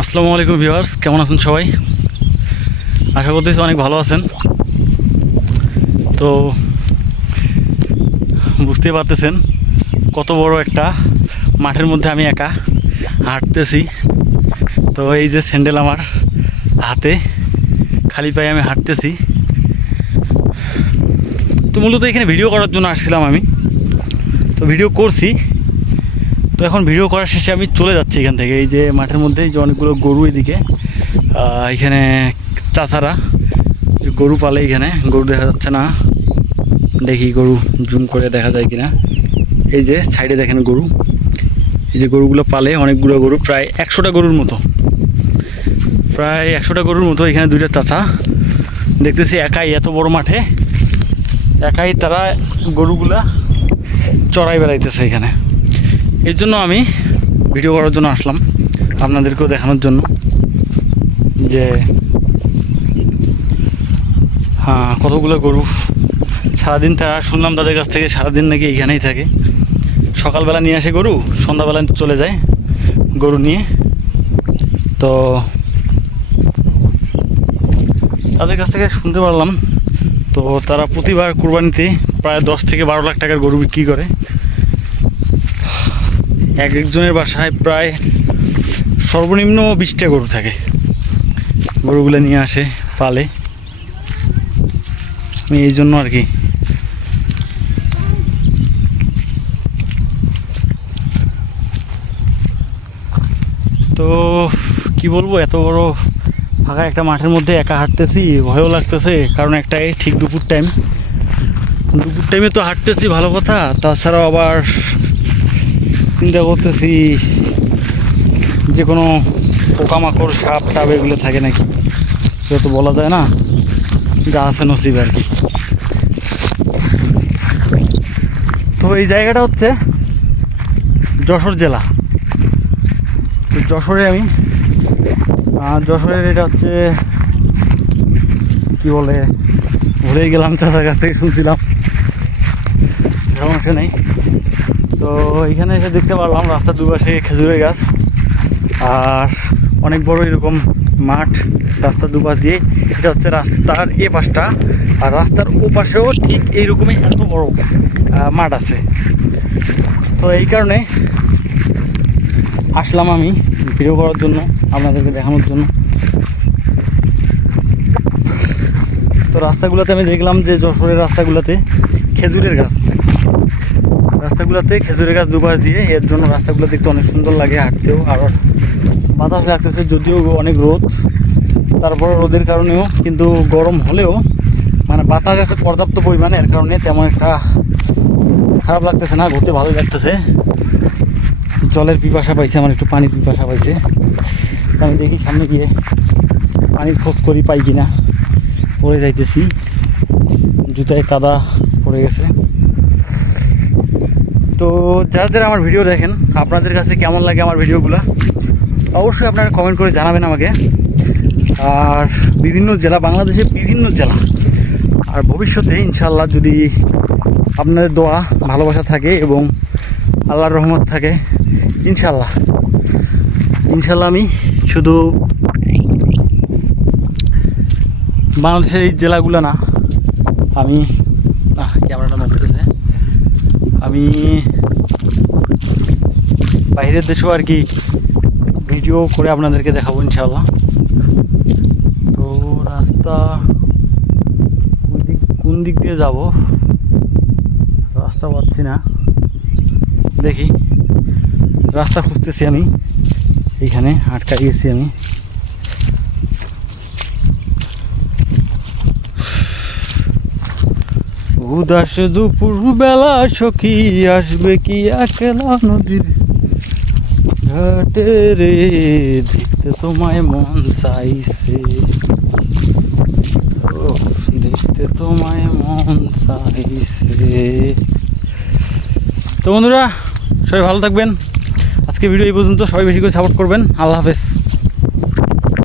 আসসালামু আলাইকুম ভিউয়ার্স, কেমন আছেন সবাই? আশা করতেছি অনেক ভালো আছেন। তো বুঝতেই পারতেছেন কত বড় একটা মাঠের মধ্যে আমি একা হাঁটতেছি। তো এই যে স্যান্ডেল আমার হাতে, খালি পায়ে আমি হাঁটতেছি। তো মূলত এখানে ভিডিও করার জন্য আসছিলাম আমি, তো ভিডিও করছি। তো এখন ভিডিও করার শেষে আমি চলে যাচ্ছি এখান থেকে। এই যে মাঠের মধ্যে এই যে অনেকগুলো গরু, এদিকে এখানে চাচারা গরু পালে। এখানে গরু দেখা যাচ্ছে না, দেখি গরু জুম করে দেখা যায় কিনা। এই যে সাইডে দেখেন গরু, এই যে গরুগুলো পালে, অনেকগুলো গরু, প্রায় 100টা গরুর মতো, প্রায় 100টা গরুর মতো। এখানে দুইটা চাচা দেখতেছি একাই এত বড় মাঠে, একাই তারা গরুগুলা চড়াই বেড়াইতেছে এখানে। এর জন্য আমি ভিডিও করার জন্য আসলাম, আপনাদেরকেও দেখানোর জন্য যে হ্যাঁ কতগুলো গরু। সারাদিন তারা, শুনলাম তাদের কাছ থেকে, সারাদিন নাকি এইখানেই থাকে। সকালবেলা নিয়ে আসে গরু, সন্ধ্যাবেলা চলে যায় গরু নিয়ে। তো তাদের কাছ থেকে শুনতে পারলাম, তো তারা প্রতিবার কুরবানিতে প্রায় 10 থেকে 12 লাখ টাকার গরু বিক্রি করে। এক একজনের বাসায় প্রায় সর্বনিম্ন 20টা গরু থাকে। গরুগুলো নিয়ে আসে, পালে। আমি এই জন্য আর কি তো কি বলবো, এত বড় ফাঁকা একটা মাঠের মধ্যে একা হাঁটতেছি, ভয়ও লাগতেছে। কারণ একটাই, ঠিক দুপুর টাইমে তো হাঁটতেছি, ভালো কথা। তাছাড়াও আবার চিন্তা করতেছি যে কোনো পোকামাকড়, সাপ টাপ এগুলো থাকে নাকি, সেটা তো বলা যায় না, যা আছে নসিব আর কি। তো এই জায়গাটা হচ্ছে যশোর জেলা। তো যশোরের এটা হচ্ছে কি বলে, ভুলেই গেলাম, চাচার কাছ থেকে শুনছিলাম, সমস্যা নেই। তো এইখানে এসে দেখতে পারলাম রাস্তার দুপাশে খেজুরের গাছ, আর অনেক বড় এরকম মাঠ রাস্তার দুপাশ দিয়ে। এটা হচ্ছে রাস্তার এ পাশটা, আর রাস্তার ও পাশেও ঠিক এইরকমই এত বড় মাঠ আছে। তো এই কারণে আসলাম আমি ভিডিও করার জন্য, আপনাদেরকে দেখানোর জন্য। তো রাস্তাগুলোতে আমি দেখলাম যে যশোরের রাস্তাগুলোতে খেজুরের গাছ দুপাশ দিয়ে, এর জন্য রাস্তাগুলো দেখতে অনেক সুন্দর লাগে হাঁটতেও। আর বাতাস লাগতেছে, যদিও অনেক রোদ, তারপরে রোদের কারণেও কিন্তু গরম হলেও মানে বাতাস আছে পর্যাপ্ত পরিমাণে, এর কারণে তেমন একটা খারাপ লাগতেছে না, ঘুরতে ভালো লাগতেছে। জলের পিপাসা পাইছে, আমার একটু পানির পিপাসা পাইছে। আমি দেখি সামনে গিয়ে পানির খোঁজ করি, পাই কিনা। পড়ে যাইতেছি, জুতায় কাদা পড়ে গেছে। তো যারা আমার ভিডিও দেখেন, আপনাদের কাছে কেমন লাগে আমার ভিডিওগুলো অবশ্যই আপনারা কমেন্ট করে জানাবেন আমাকে। আর বিভিন্ন জেলা, বাংলাদেশের বিভিন্ন জেলা, আর ভবিষ্যতে ইনশাল্লাহ যদি আপনাদের দোয়া ভালোবাসা থাকে এবং আল্লাহর রহমত থাকে, ইনশাল্লাহ আমি শুধু বাংলাদেশের এই জেলাগুলো না, আমি ক্যামেরাটা নড়তেছে, আমি বাইরের দেশেও আর কি ভিডিও করে আপনাদেরকে দেখাবো ইনশাল্লাহ। তো রাস্তা কোন দিক দিয়ে যাব, রাস্তা পাচ্ছি না, দেখি রাস্তা খুঁজতেছি আমি। এইখানে আটকা গেছি আমি। উদাস দুপুর বেলা সখী আসবে কি একলা নদীর ঘাটে রে, দেখতে তোমায় মন চাইছে, দেখতে তোমায় মন চাইছে। তো বন্ধুরা, সবাই ভালো থাকবেন। আজকে ভিডিও এই পর্যন্ত, সবাই বেশি করে সাপোর্ট করবেন। আল্লাহ হাফেজ।